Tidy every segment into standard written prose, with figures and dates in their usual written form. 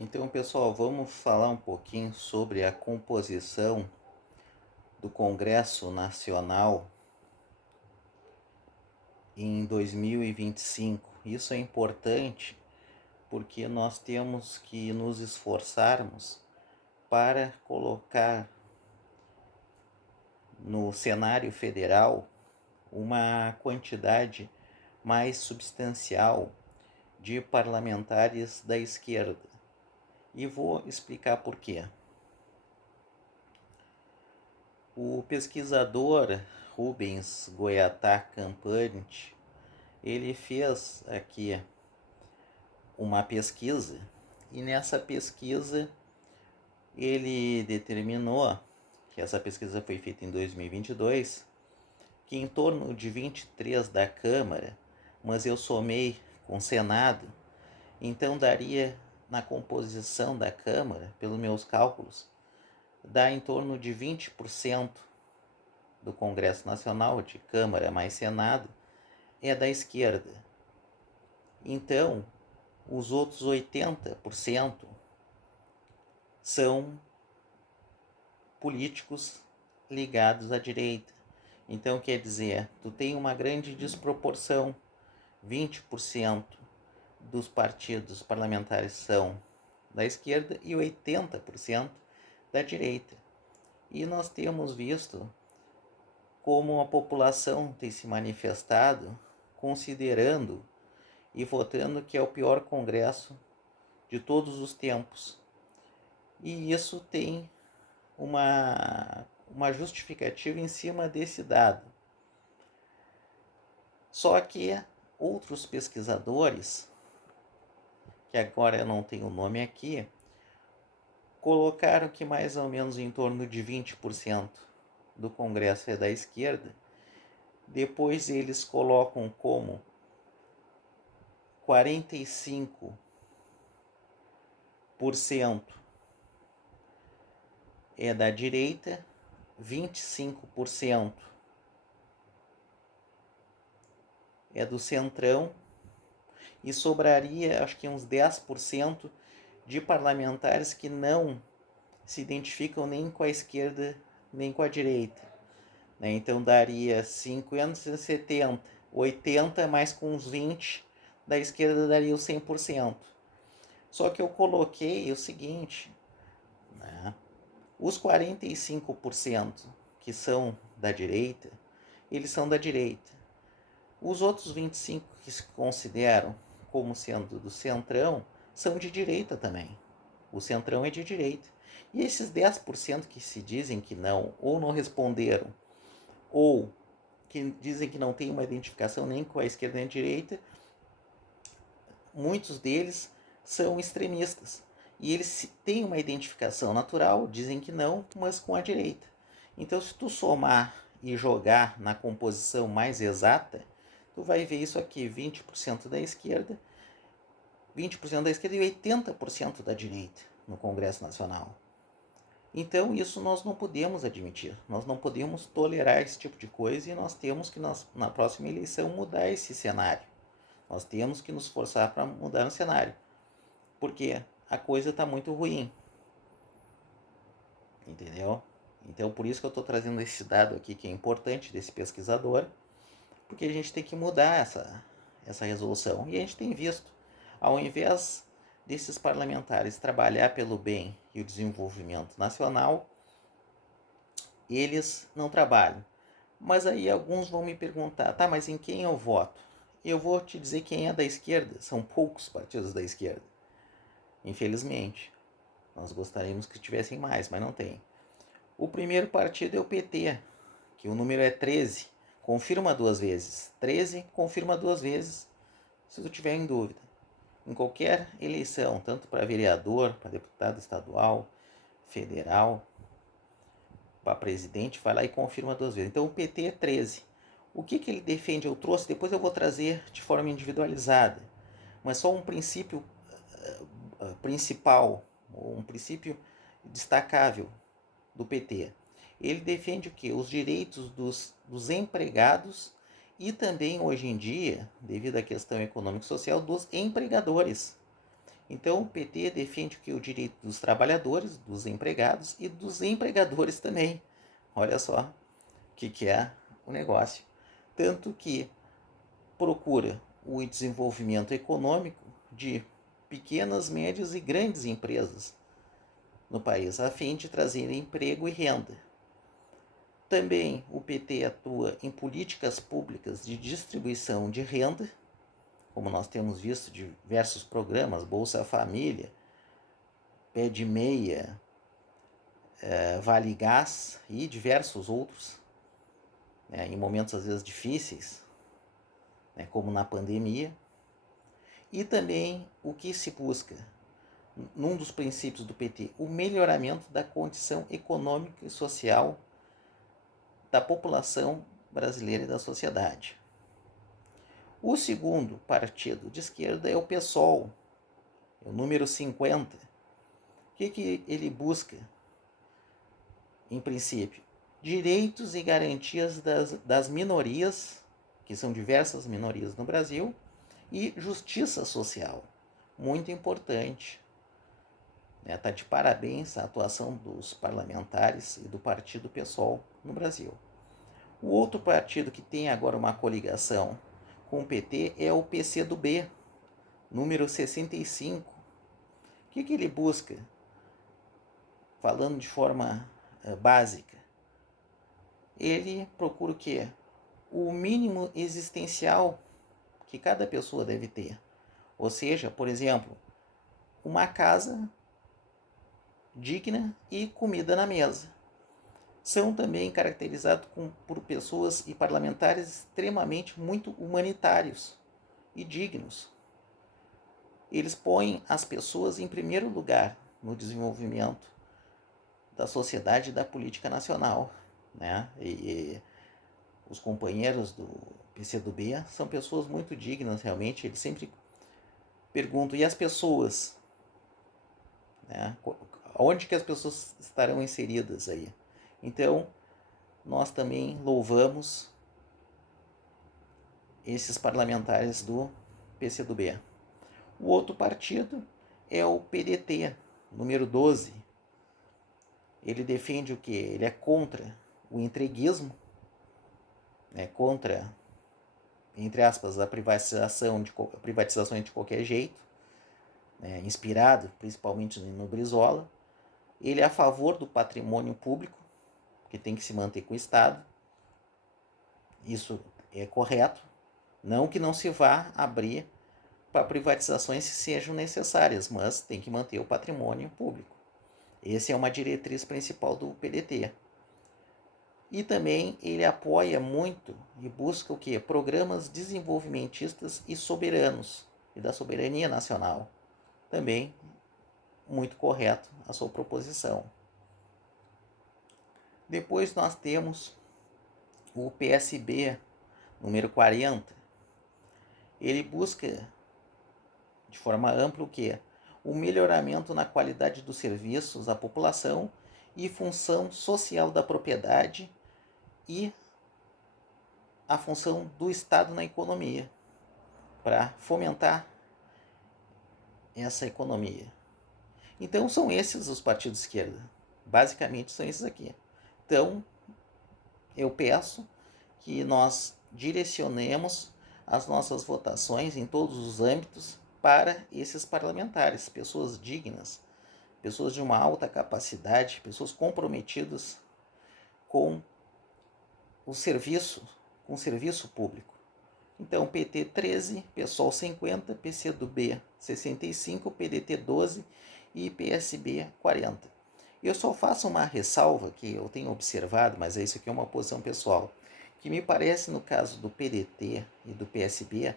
Então, pessoal, vamos falar um pouquinho sobre a composição do Congresso Nacional em 2025. Isso é importante porque nós temos que nos esforçarmos para colocar no cenário federal uma quantidade mais substancial de parlamentares da esquerda. E vou explicar por quê. O pesquisador Rubens Goyatá Campante, ele fez aqui uma pesquisa e nessa pesquisa ele determinou, que essa pesquisa foi feita em 2022, que em torno de 23 da Câmara, mas eu somei com o Senado, então daria na composição da Câmara, pelos meus cálculos, dá em torno de 20% do Congresso Nacional, de Câmara mais Senado, é da esquerda. Então, os outros 80% são políticos ligados à direita. Então, quer dizer, tu tem uma grande desproporção. 20% dos partidos parlamentares são da esquerda e 80% da direita. E nós temos visto como a população tem se manifestado considerando e votando que é o pior congresso de todos os tempos. E isso tem uma justificativa em cima desse dado. Só que outros pesquisadores, que agora eu não tenho o nome aqui, colocaram que mais ou menos em torno de 20% do Congresso é da esquerda. Depois eles colocam como 45% é da direita, 25% é do centrão e sobraria acho que uns 10% de parlamentares que não se identificam nem com a esquerda nem com a direita. Então daria 50, 70, 80 mais com uns 20 da esquerda daria o 100%. Só que eu coloquei o seguinte, né? Os 45% que são da direita, eles são da direita. Os outros 25% que se consideram como sendo do centrão são de direita também. O centrão é de direita. E esses 10% que se dizem que não, ou não responderam, ou que dizem que não tem uma identificação nem com a esquerda nem a direita, muitos deles são extremistas. E eles têm uma identificação natural, dizem que não, mas com a direita. Então, se tu somar e jogar na composição mais exata, tu vai ver isso aqui, 20% da esquerda, 20% da esquerda e 80% da direita no Congresso Nacional. Então, isso nós não podemos admitir, nós não podemos tolerar esse tipo de coisa e nós temos que, na próxima eleição, mudar esse cenário. Nós temos que nos esforçar para mudar o cenário, porque a coisa está muito ruim, entendeu? Então, por isso que eu estou trazendo esse dado aqui que é importante desse pesquisador, porque a gente tem que mudar essa resolução. E a gente tem visto, ao invés desses parlamentares trabalhar pelo bem e o desenvolvimento nacional, eles não trabalham. Mas aí alguns vão me perguntar, tá, mas em quem eu voto? Eu vou te dizer quem é da esquerda. São poucos partidos da esquerda. Infelizmente. Nós gostaríamos que tivessem mais, mas não tem. O primeiro partido é o PT, que o número é 13. Confirma duas vezes. 13, confirma duas vezes, se tu tiver em dúvida. Em qualquer eleição, tanto para vereador, para deputado estadual, federal, para presidente, vai lá e confirma duas vezes. Então o PT é 13. O que ele defende? Eu trouxe, depois eu vou trazer de forma individualizada, mas só um princípio principal, um princípio destacável do PT. Ele defende o quê? Os direitos dos empregados e também, hoje em dia, devido à questão econômica e social, dos empregadores. Então o PT defende o que? O direito dos trabalhadores, dos empregados e dos empregadores também. Olha só o que é o negócio. Tanto que procura o desenvolvimento econômico de pequenas, médias e grandes empresas no país, a fim de trazer emprego e renda. Também o PT atua em políticas públicas de distribuição de renda, como nós temos visto diversos programas, Bolsa Família, Pé de Meia, Vale Gás e diversos outros, né, em momentos às vezes difíceis, né, como na pandemia. E também o que se busca, num dos princípios do PT, o melhoramento da condição econômica e social da população brasileira e da sociedade. O segundo partido de esquerda é o PSOL, é o número 50. O que ele busca? Em princípio, direitos e garantias das minorias, que são diversas minorias no Brasil, e justiça social, muito importante. Está de parabéns a atuação dos parlamentares e do partido PSOL no Brasil. O outro partido que tem agora uma coligação com o PT é o PCdoB, número 65. O que ele busca? Falando de forma básica, ele procura o quê? O mínimo existencial que cada pessoa deve ter. Ou seja, por exemplo, uma casa digna e comida na mesa. São também caracterizados por pessoas e parlamentares extremamente muito humanitários e dignos. Eles põem as pessoas em primeiro lugar no desenvolvimento da sociedade e da política nacional, né? E os companheiros do PCdoB são pessoas muito dignas, realmente. Eles sempre perguntam, e as pessoas? Né? Onde que as pessoas estarão inseridas aí? Então, nós também louvamos esses parlamentares do PCdoB. O outro partido é o PDT, número 12. Ele defende o quê? Ele é contra o entreguismo, contra, entre aspas, a privatização de qualquer jeito, inspirado principalmente no Brizola. Ele é a favor do patrimônio público, que tem que se manter com o Estado. Isso é correto. Não que não se vá abrir para privatizações se sejam necessárias, mas tem que manter o patrimônio público. Essa é uma diretriz principal do PDT. E também ele apoia muito e busca o quê? Programas desenvolvimentistas e soberanos, e da soberania nacional. Também muito correto a sua proposição. Depois nós temos o PSB, número 40. Ele busca de forma ampla o quê? O melhoramento na qualidade dos serviços à população e função social da propriedade e a função do Estado na economia, para fomentar essa economia. Então são esses os partidos de esquerda. Basicamente são esses aqui. Então eu peço que nós direcionemos as nossas votações em todos os âmbitos para esses parlamentares, pessoas dignas, pessoas de uma alta capacidade, pessoas comprometidas com o serviço público. Então, PT 13, PSOL 50, PCdoB 65, PDT 12 e PSB 40. Eu só faço uma ressalva que eu tenho observado, mas isso aqui é uma posição pessoal, que me parece no caso do PDT e do PSB,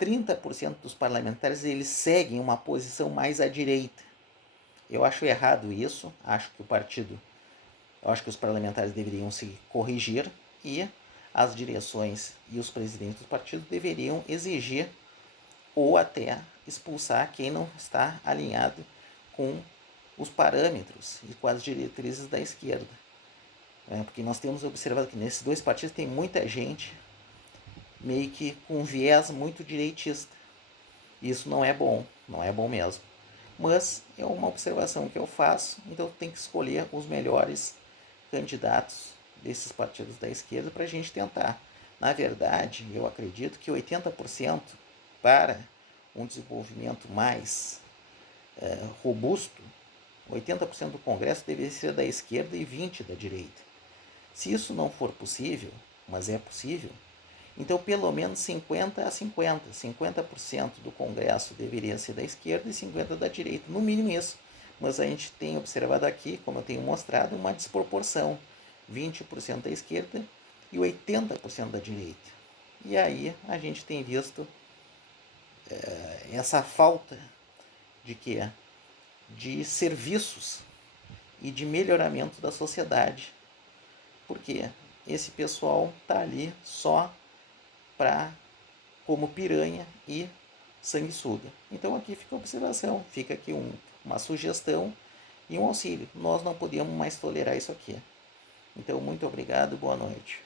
30% dos parlamentares eles seguem uma posição mais à direita. Eu acho errado isso, acho que os parlamentares deveriam se corrigir e as direções e os presidentes dos partidos deveriam exigir ou até expulsar quem não está alinhado com os parâmetros e com as diretrizes da esquerda. Porque nós temos observado que nesses dois partidos tem muita gente meio que com viés muito direitista. Isso não é bom mesmo. Mas é uma observação que eu faço, então tem que escolher os melhores candidatos desses partidos da esquerda para a gente tentar. Na verdade, eu acredito que 80% para um desenvolvimento mais robusto, 80% do Congresso deveria ser da esquerda e 20% da direita. Se isso não for possível, mas é possível, então pelo menos 50 a 50. 50% do Congresso deveria ser da esquerda e 50% da direita, no mínimo isso. Mas a gente tem observado aqui, como eu tenho mostrado, uma desproporção. 20% da esquerda e 80% da direita. E aí a gente tem visto essa falta de quê? De serviços e de melhoramento da sociedade. Porque esse pessoal está ali só para como piranha e sanguessuga. Então aqui fica a observação, fica aqui uma sugestão e um auxílio. Nós não podemos mais tolerar isso aqui. Então muito obrigado, boa noite.